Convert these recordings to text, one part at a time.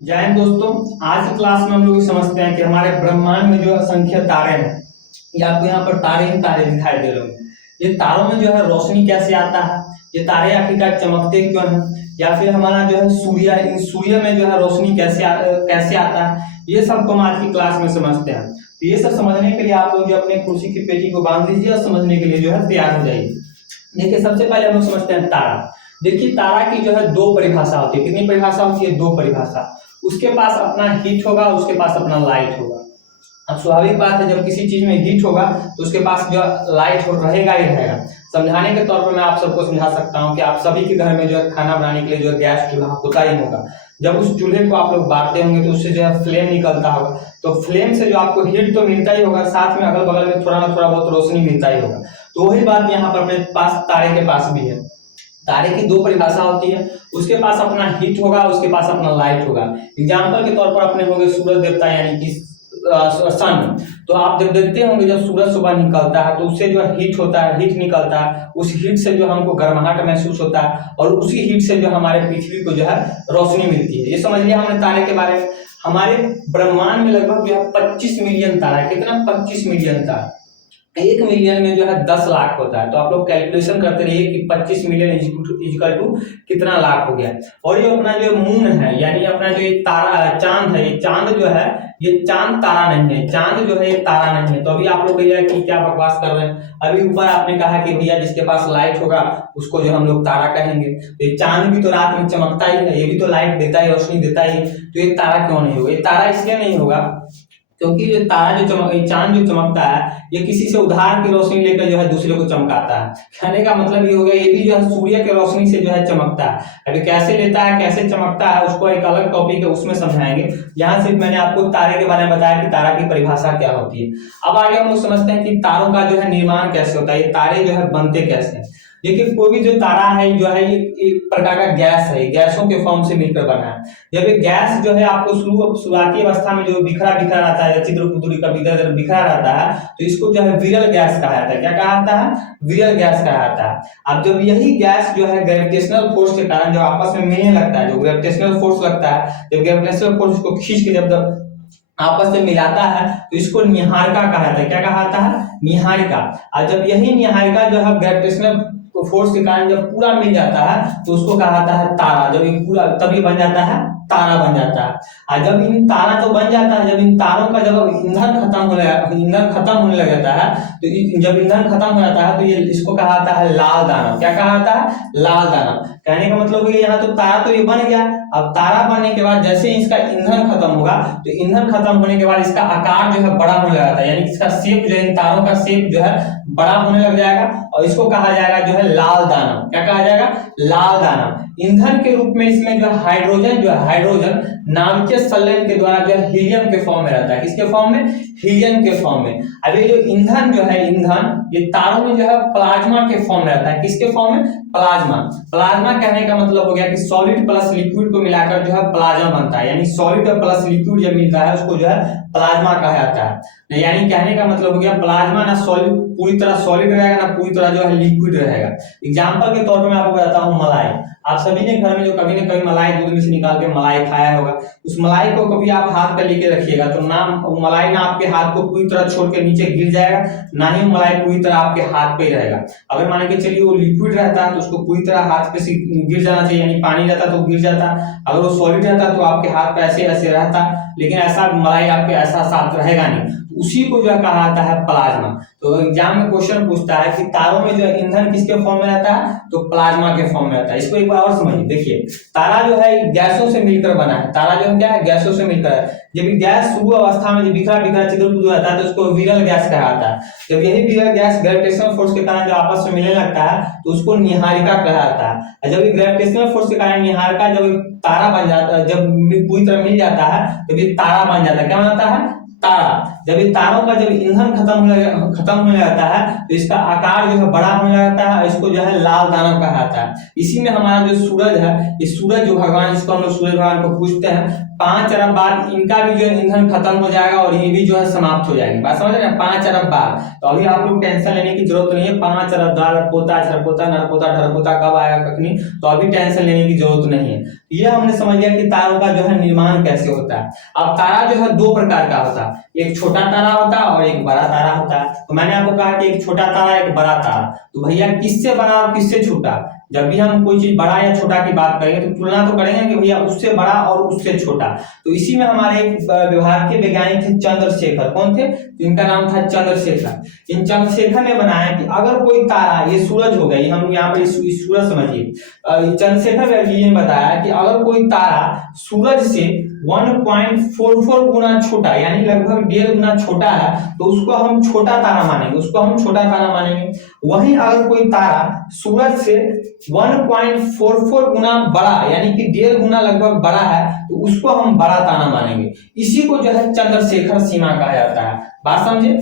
जय हिंद दोस्तों। आज की क्लास में हम लोग समझते हैं कि हमारे ब्रह्मांड में जो असंख्य तारे हैं। ये आपको यहाँ पर तारे ही तारे दिखाई दे रहे होंगे। ये तारों में जो है रोशनी कैसे आता है, ये तारे आखिरकार चमकते क्यों हैं, या फिर हमारा जो है सूर्य में जो है रोशनी कैसे आता है, ये सब को हम आज की क्लास में समझते हैं। तो ये सब समझने के लिए आप लोग जो अपने कुर्सी की पेटी को बांध लीजिए और समझने के लिए जो है तैयार हो जाइए। देखिए, सबसे पहले हम लोग समझते हैं तारा। देखिए, तारा की जो है दो परिभाषा होती है। कितनी परिभाषा होती है? दो परिभाषा। उसके पास अपना हीट होगा, उसके पास अपना लाइट होगा। अब स्वाभाविक बात है, जब किसी चीज में हीट होगा तो उसके पास जो लाइट रहेगा ही रहेगा। समझाने के तौर पर मैं आप सबको समझा सकता हूँ कि आप सभी के घर में जो है खाना बनाने के लिए जो है गैस चूल्हा होता ही होगा। जब उस चूल्हे को आप लोग बांटते होंगे तो उससे जो है फ्लेम निकलता होगा। तो फ्लेम से जो आपको हीट तो मिलता ही होगा, साथ में अगल बगल में थोड़ा ना थोड़ा बहुत रोशनी मिलता ही होगा। तो वही बात यहाँ पर अपने पास तारे के पास भी है। तारे की दो परिभाषा होती है। उसके पास अपना हीट होगा, उसके पास अपना लाइट होगा। एग्जाम्पल के तौर पर अपने हो गए सूरज देवता यानी कि सन। तो आप जब देखते होंगे जब सूरज सुबह निकलता है तो उससे जो हीट होता है, हीट निकलता है। उस हीट से जो हमको गर्माहट महसूस होता है और उसी हीट से जो हमारे पृथ्वी को जो है रोशनी मिलती है। ये समझ लिया हमने तारे के बारे में। हमारे ब्रह्मांड में लगभग जो है 25 मिलियन तारा है। कितना? 25 मिलियन तारा। 1 मिलियन में जो है 10 लाख होता है। तो आप लोग कैलकुलेशन करते रहिए कि 25 मिलियन इजिकल टू कितना लाख हो गया। और ये अपना जो मून है यानी अपना जो ये तारा चांद है, ये चांद जो है ये चांद तारा नहीं है। चांद जो है ये तारा नहीं है। तो अभी आप लोग कहिएगा कि क्या बकवास कर रहे हैं। अभी ऊपर आपने कहा कि भैया जिसके पास लाइट होगा उसको जो हम लोग तारा कहेंगे। तो ये चांद भी तो रात में चमकता ही है, ये भी तो लाइट देता है, रोशनी देता ही है। तो ये तारा क्यों नहीं होगा? ये तारा इसलिए नहीं होगा क्योंकि ये तारा जो चांद जो चमकता है ये किसी से उधार की रोशनी लेकर जो है दूसरे को चमकाता है। कहने का मतलब ये हो गया, ये भी जो है सूर्य के रोशनी से जो है चमकता है। अभी कैसे लेता है, कैसे चमकता है, उसको एक अलग टॉपिक है, उसमें समझाएंगे। यहाँ सिर्फ मैंने आपको तारे के बारे में बताया कि तारा की परिभाषा क्या होती है। अब आगे हम लोग समझते हैं कि तारों का जो है निर्माण कैसे होता है, ये तारे जो है बनते कैसे हैं। देखिए, कोई भी जो तारा है जो है ये एक प्रकार का गैस है, गैसों के फॉर्म से मिलकर बना है। जब ये गैस जो है आपको शुरुआती अवस्था में जो बिखरा बिखरा रहता है, छिद्र पुद्री का इधर बिखरा रहता है, तो इसको जो है विरल गैस कहा जाता है। क्या कहा जाता है? विरल गैस कहा जाता है। अब जब यही गैस जो है ग्रेविटेशनल फोर्स के कारण जब आपस में मिलने लगता है, जो ग्रेविटेशनल फोर्स लगता है, जब ग्रेविटेशनल फोर्स को खींच के जब आपस में मिलाता है तो इसको निहारिका कहा जाता है। क्या कहा जाता है? निहारिका। और जब यही निहारिका जो है ग्रेविटेशनल फोर्स के कारण जब पूरा मिल जाता है तो उसको कहा जाता है तारा। जब ये पूरा तभी बन जाता है, तारा बन जाता है। और जब इन तारा तो बन जाता है, जब इन तारों का जब ईंधन खत्म होने लग जाता है, तो जब ईंधन खत्म हो जाता है तो ये इसको कहा जाता है लाल दानव। क्या कहा जाता है? लाल दानव। कहने का मतलब है यहाँ तो तारा तो ये बन गया। अब तारा बनने के बाद जैसे इसका ईंधन खत्म होगा तो ईंधन खत्म होने के बाद इसका आकार जो है बड़ा होने लगा था, यानी इसका शेप जो है, इन तारों का शेप जो है बड़ा होने लग जाएगा और इसको कहा जाएगा जो है लाल दानव। क्या कहा जाएगा? लाल दानव। ईंधन के रूप में इसमें जो हाइड्रोजन जो है, हाइड्रोजन नाभिकीय संलयन के द्वारा जो है हीलियम के फॉर्म में रहता है। किसके फॉर्म में? हीलियम के फॉर्म में। अब ये जो ईंधन जो है, ईंधन ये तारों में जो है प्लाज्मा के फॉर्म में रहता है। किसके फॉर्म में? प्लाज्मा। प्लाज्मा कहने का मतलब हो गया कि सॉलिड प्लस लिक्विड को मिलाकर जो है प्लाज्मा बनता है। यानी सॉलिड प्लस लिक्विड जब मिलता है उसको जो है प्लाज्मा कहा जाता है। यानी कहने का मतलब हो गया प्लाज्मा ना सॉलिड पूरी तरह सॉलिड रहेगा, ना पूरी तरह जो है लिक्विड रहेगा। एग्जाम्पल के तौर पर मैं आपको बताता हूँ मलाई। आप सभी ने घर में जो कभी न कभी मलाई दूध में से निकाल के मलाई खाया होगा। उस मलाई को कभी आप हाथ पे लेके रखिएगा तो ना मलाई ना आपके हाथ को पूरी तरह छोड़ के नीचे गिर जाएगा, ना ही मलाई पूरी तरह आपके हाथ पे ही रहेगा। अगर मान के चलिए वो लिक्विड रहता है तो उसको पूरी तरह हाथ पे से गिर जाना चाहिए, यानी पानी रहता तो गिर जाता। अगर वो सॉलिड रहता तो आपके हाथ पे ऐसे ऐसे रहता, लेकिन ऐसा मलाई आपके ऐसा साफ रहेगा नहीं। उसी को जो कहा जाता है प्लाज्मा। तो एग्जाम में क्वेश्चन पूछता है कि तारों में जो ईंधन किसके फॉर्म में रहता है, तो प्लाज्मा के फॉर्म में रहता है। इसको एक बार और समझिए। देखिए, तारा जो है गैसों से मिलकर बना है। तारा जो है क्या है? गैसों से मिलकर है। जब गैस शुरू अवस्था में बिखरा बिखरा छिद्र रहता है तो उसको विरल गैस कहा जाता है। जब यही विरल गैस ग्रेविटेशनल फोर्स के कारण जो आपस में मिलने लगता है तो उसको निहारिका कहा जाता है। जब ग्रेविटेशनल फोर्स के कारण निहारिका जब तारा बन जाता है, जब पूरी तरह मिल जाता है तो ये तारा बन जाता है। क्या बनता है? तारा। जब ये तारों का जब ईंधन खत्म होने लगता है तो इसका आकार जो है बड़ा होने लगता है, इसको जो है लाल दानव कहा जाता है। इसी में हमारा जो सूरज है, ये सूरज जो भगवान, जिसको हम लोग सूरज भगवान को पूजते हैं, 5 अरब बाद इनका भी जो ईंधन खत्म हो जाएगा और ये भी जो है समाप्त हो जाएंगे। बात समझ रहे हैं? 5 अरब बाद। तो अभी आप लोग टेंशन लेने की जरूरत नहीं है। 5 अरब बाद पोता छरपोता नरपोता ढरपोता कब आएगा कखनी, तो अभी टेंशन लेने की जरूरत नहीं है। ये हमने समझ लिया कि तारों का जो है निर्माण कैसे होता है। अब तारा जो है 2 प्रकार का होता है, एक छोटा तारा होता है और एक बड़ा तारा होता है। तो मैंने आपको कहा कि एक छोटा तारा एक बड़ा तारा, तो भैया किससे बड़ा और किससे छोटा? जब भी हम कोई चीज बड़ा या छोटा की बात करेंगे तो तुलना तो करेंगे कि भैया उससे बड़ा और उससे छोटा। तो इसी में हमारे एक व्यवहार के वैज्ञानिक थे चंद्रशेखर। कौन थे? तो इनका नाम था चंद्रशेखर। इन चंद्रशेखर ने बनाया कि अगर कोई तारा, ये सूरज हो गई, हम यहाँ पर सूरज समझिए, चंद्रशेखर जी ने बताया कि अगर कोई तारा सूरज से 1.44 गुना छोटा, यानी लगभग 1.5 गुना छोटा है, तो उसको हम छोटा तारा मानेंगे। वहीं अगर कोई तारा सूरज से 1.44 गुना बड़ा, यानी कि 1.5 गुना लगभग बड़ा है, तो उसको हम बड़ा तारा मानेंगे। इसी को जो है चंद्रशेखर सीमा कहा जाता है। बात समझे?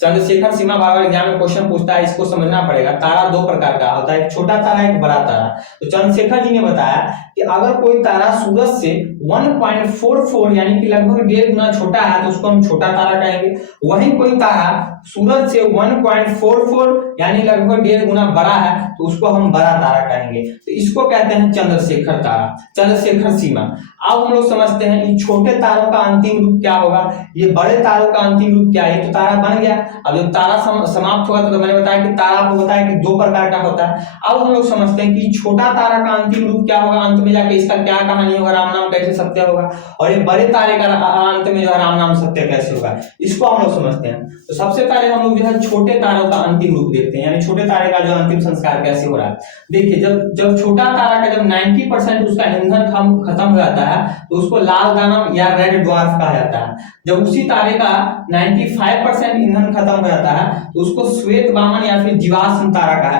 चंद्रशेखर सीमा बार बार एग्जाम में क्वेश्चन पूछता है, इसको समझना पड़ेगा। तारा 2 प्रकार का होता है, एक छोटा तारा एक बड़ा तारा। तो चंद्रशेखर जी ने बताया कि अगर कोई तारा सूरज से 1.44 यानी कि लगभग 1.5 गुना छोटा है तो उसको हम छोटा तारा कहेंगे। वहीं कोई तारा सूरज से 1.44 यानी लगभग 1.5 गुना बड़ा है तो उसको हम बड़ा तारा कहेंगे। तो इसको कहते हैं चंद्रशेखर तारा, चंद्रशेखर सीमा। अब हम लोग समझते हैं कि छोटे तारों का अंतिम रूप क्या होगा, ये बड़े तारों का अंतिम रूप क्या है। तो तारा बन गया, अब जब तारा समाप्त होगा तो मैंने बताया कि तारा आपको बताया कि 2 प्रकार का होता है। अब हम लोग समझते हैं कि छोटा तारा का अंतिम रूप क्या होगा, अंत में जाके इसका क्या कहानी होगा, राम नाम कैसे सत्य होगा, और ये बड़े तारे का अंत में जो है राम नाम सत्य कैसे होगा, इसको हम लोग समझते हैं। तो सबसे पहले हम लोग जो है छोटे तारों का अंतिम रूप देखते हैं, यानी छोटे तारे का जो अंतिम संस्कार कैसे हो रहा है। देखिए, जब छोटा तारा का जब 90% उसका ईंधन खत्म हो जाता है तो उसको लाल दानव या रेड ड्वार्फ कहा जाता है। जब उसी तारे का 95% ईंधन खत्म हो जाता है तो उसको श्वेत वामन या फिर जीवाश्म तारा कहा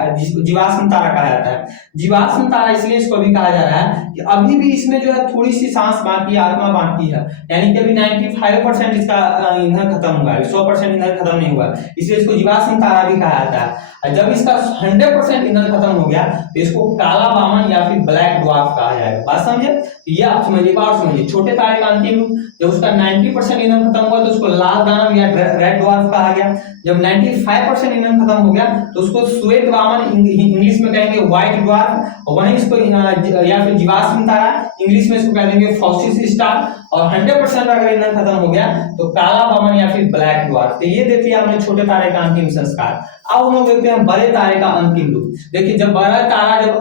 जाता है। जीवाश्म तारा इसलिए इसको भी कहा जा रहा है कि अभी भी इसमें जो है थोड़ी सी सांस बाकी, आत्मा बाकी है, यानी कि अभी 95% इसका ईंधन खत्म हुआ है, 100% ईंधन खत्म नहीं हुआ, इसलिए इसको जीवाश्म तारा भी कहा जाता है। जब इसका 100% ईंधन खत्म हो गया तो इसको काला वामन या फिर ब्लैक ड्वार्फ कहा जाएगा। बात समझे? ये आप समझिए, और समझिए छोटे तारे का अंतिम रूप, जब उसका 90% ईंधन खत्म हुआ तो उसको लाल दानव या रेड ड्वार्फ कहा गया। जब 95% ईंधन खत्म हो गया तो उसको श्वेत वामन, इंग्लिश में कहेंगे व्हाइट ड्वार्फ, और वहीं इसको या फिर जीवाश्म तारा, इंग्लिश में इसको कह देंगे फॉसिस स्टार, और 100% अगर ईंधन खत्म हो गया तो काला वामन या फिर ब्लैक ड्वार्फ। तो ये देखिए आपने छोटे तारे का अंतिम संस्कार। अब हम लोग देखते हैं बड़े तारे का अंतिम रूप। देखिए, जब बड़ा तारा जब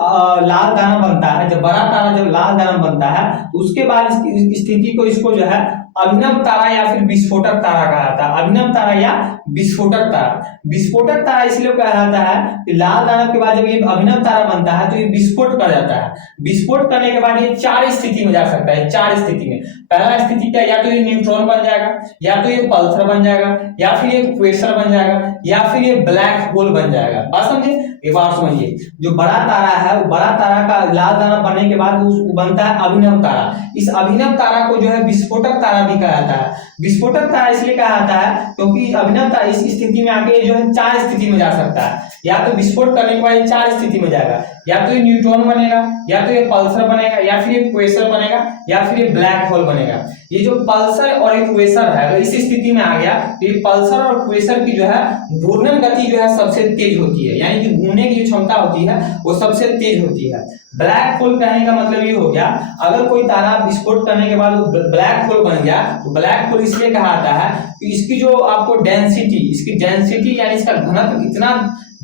लाल दानव बनता है, जब बड़ा तारा जब लाल दानव बनता है तो उसके बाद इसकी स्थिति को, इसको जो है अभिनव तारा या फिर विस्फोटक तारा कहा जाता है। अभिनव तारा या विस्फोटक तारा। विस्फोटक तारा इसलिए कहा जाता है कि लाल दानव के बाद जब ये अभिनव तारा बनता है तो ये विस्फोट कर जाता है। विस्फोट करने के बाद ये 4 स्थिति में जा सकता है, 4 स्थिति में। पहला स्थिति क्या, या तो ये न्यूट्रॉन बन जाएगा, या तो ये पल्सर बन जाएगा, या फिर ये क्वेसर बन जाएगा, या फिर ये ब्लैक होल बन जाएगा। बात समझे? एक बार समझिए, जो बड़ा तारा है वो बड़ा तारा का लाल दानव बनने के बाद वो बनता है अभिनव तारा। इस अभिनव तारा को जो है विस्फोटक तारा भी कहा जाता है। विस्फोटक तारा इसलिए कहा जाता है क्योंकि अभिनव तारा इस स्थिति में आके जो है 4 स्थिति में जा सकता है। या तो विस्फोट करने के बाद 4 स्थिति में जाएगा, या तो ये न्यूट्रॉन बनेगा, या तो ये पल्सर बनेगा, या फिर ये क्वेसर बनेगा, या फिर ये ब्लैक होल बनेगा। ये जो पल्सर और ये क्वेसर है, अगर इस स्थिति में आ गया तो ये पल्सर और क्वेसर की जो है घूर्णन गति जो है सबसे तेज होती है, यानी कि घूमने की जो क्षमता होती है वो सबसे तेज होती है। ब्लैक होल कहने का मतलब ये हो गया, अगर कोई तारा विस्फोट करने के बाद ब्लैक होल बन गया तो ब्लैक होल इसलिए कहा जाता है कि इसकी जो आपको डेंसिटी यानी इसका घनत्व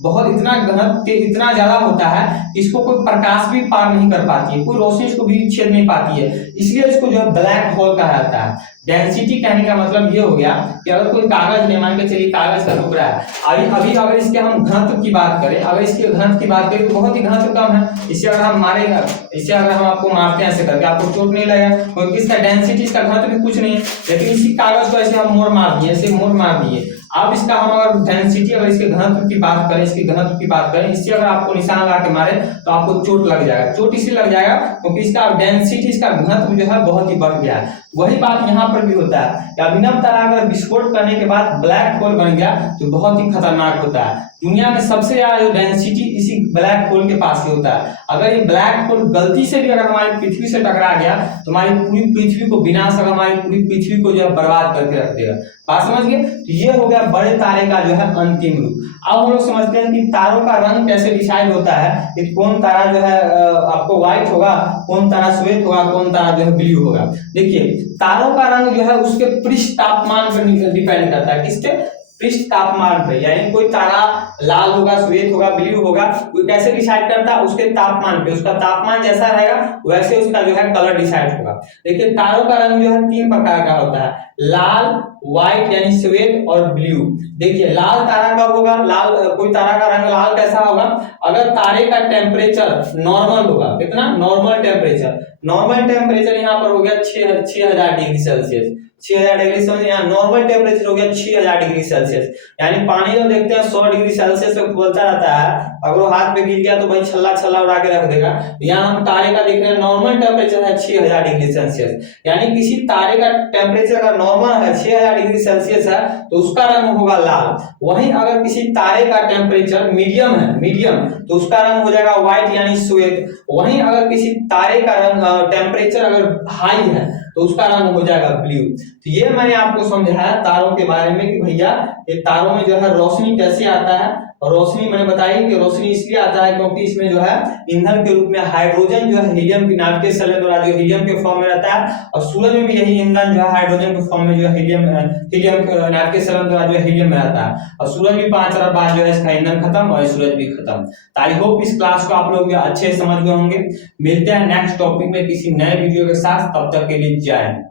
इतना ज्यादा होता है कि इसको कोई प्रकाश भी पार नहीं कर पाती है, कोई रोशनी इसको भी छेद नहीं पाती है, इसलिए इसको जो है ब्लैक होल कहा जाता है। डेंसिटी कहने का मतलब ये हो गया कि अगर कोई कागज, मान के चलिए कागज का टुकड़ा है, अभी अगर इसके हम घनत्व की बात करें, अगर इसके घनत्व की बात करें तो बहुत ही घनत्व कम है। इसे अगर हम मारेंगे, इसे अगर हम आपको मारते हैं ऐसे करके, आपको चोट नहीं लगेगा क्योंकि इसका डेंसिटी, इसका घनत्व भी कुछ नहीं है। लेकिन इसी कागज को ऐसे हम मोड़ मार दिए, ऐसे मोड़ मार दिए, अब इसका हम अगर डेंसिटी, अगर इसके घनत्व की बात करें, इससे अगर आपको निशान लगा के मारे तो आपको चोट लग जाएगा। चोट इसलिए लग जाएगा क्योंकि इसका डेंसिटी, इसका घनत्व घनत्व जो है बहुत ही बढ़ गया है। वही बात यहाँ पर भी होता है कि अभिनव तारा अगर विस्फोट करने के बाद ब्लैक होल बन गया तो बहुत ही खतरनाक होता है। दुनिया में सबसे ज्यादा डेंसिटी इसी ब्लैक होल के पास ही होता है। अगर ये ब्लैक होल गलती से भी अगर हमारी पृथ्वी से टकरा गया तो हमारी पूरी पृथ्वी को विनाश, हमारी पूरी पृथ्वी को जो है बर्बाद करके रख देगा। बात समझ गए? तो ये हो गया बड़े तारे का जो है अंतिम रूप। अब हम लोग समझते हैं कि तारों का रंग कैसे डिसाइड होता है कि कौन तारा जो है आपको व्हाइट होगा, कौन तारा श्वेत होगा, कौन तारा जो है ब्लू होगा। देखिए तारों का रंग जो है उसके पृष्ठ तापमान पर डिपेंड करता है। किसके? पृष्ठ तापमान पे। यानी कोई तारा लाल होगा, श्वेत होगा, ब्लू होगा, वो कैसे डिसाइड करता है? उसके तापमान पे। उसका तापमान जैसा रहेगा वैसे उसका जो है कलर डिसाइड होगा। देखिए तारों का रंग जो है 3 प्रकार का होता है, लाल, व्हाइट यानी श्वेत और ब्लू। देखिए लाल तारा कब होगा? लाल कोई तारा का रंग लाल कैसा होगा? अगर तारे का टेम्परेचर नॉर्मल होगा। कितना? Normal temperature. नॉर्मल टेम्परेचर यहाँ पर हो गया 6000 डिग्री सेल्सियस। 6000 डिग्री सेल्सियस यहाँ नॉर्मल टेम्परेचर हो गया 6000 डिग्री सेल्सियस। यानी पानी जो देखते हैं 100 डिग्री सेल्सियस पे उबलता रहता है, अगर वो हाथ पे गिर गया तो भाई छल्ला छल्ला उड़ा के रख देगा। यहाँ हम तारे का देख रहे हैं नॉर्मल टेम्परेचर है 6000 डिग्री सेल्सियस। यानी किसी तारे का टेम्परेचर का नॉर्मल है 6000 डिग्री सेल्सियस है तो उसका रंग होगा लाल। वहीं अगर किसी तारे का टेम्परेचर मीडियम है, मीडियम, तो उसका रंग हो जाएगा व्हाइट यानी श्वेत। वहीं अगर किसी तारे का रंग टेम्परेचर अगर हाई है तो उसका रंग हो जाएगा ब्लू। तो ये मैंने आपको समझाया तारों के बारे में कि भैया ये तारों में जो है रोशनी कैसे आता है। और रोशनी मैंने बताई कि रोशनी इसलिए आता है क्योंकि इसमें जो है ईंधन के रूप में हाइड्रोजन जो है हीलियम की नाभिकीय संलयन द्वारा जो हीलियम के फॉर्म में रहता है, और सूरज में भी यही ईंधन जो है हाइड्रोजन के फॉर्म में जो है हीलियम नाभिकीय संलयन द्वारा जो है हीलियम में रहता है। और सूरज भी 5 अरब बाद जो है इसका ईंधन खत्म और सूरज भी खत्म। तो आई होप इस क्लास को आप लोग अच्छे समझ गए होंगे। मिलते हैं नेक्स्ट टॉपिक में किसी नए वीडियो के साथ, तब तक के लिए जय हिंद।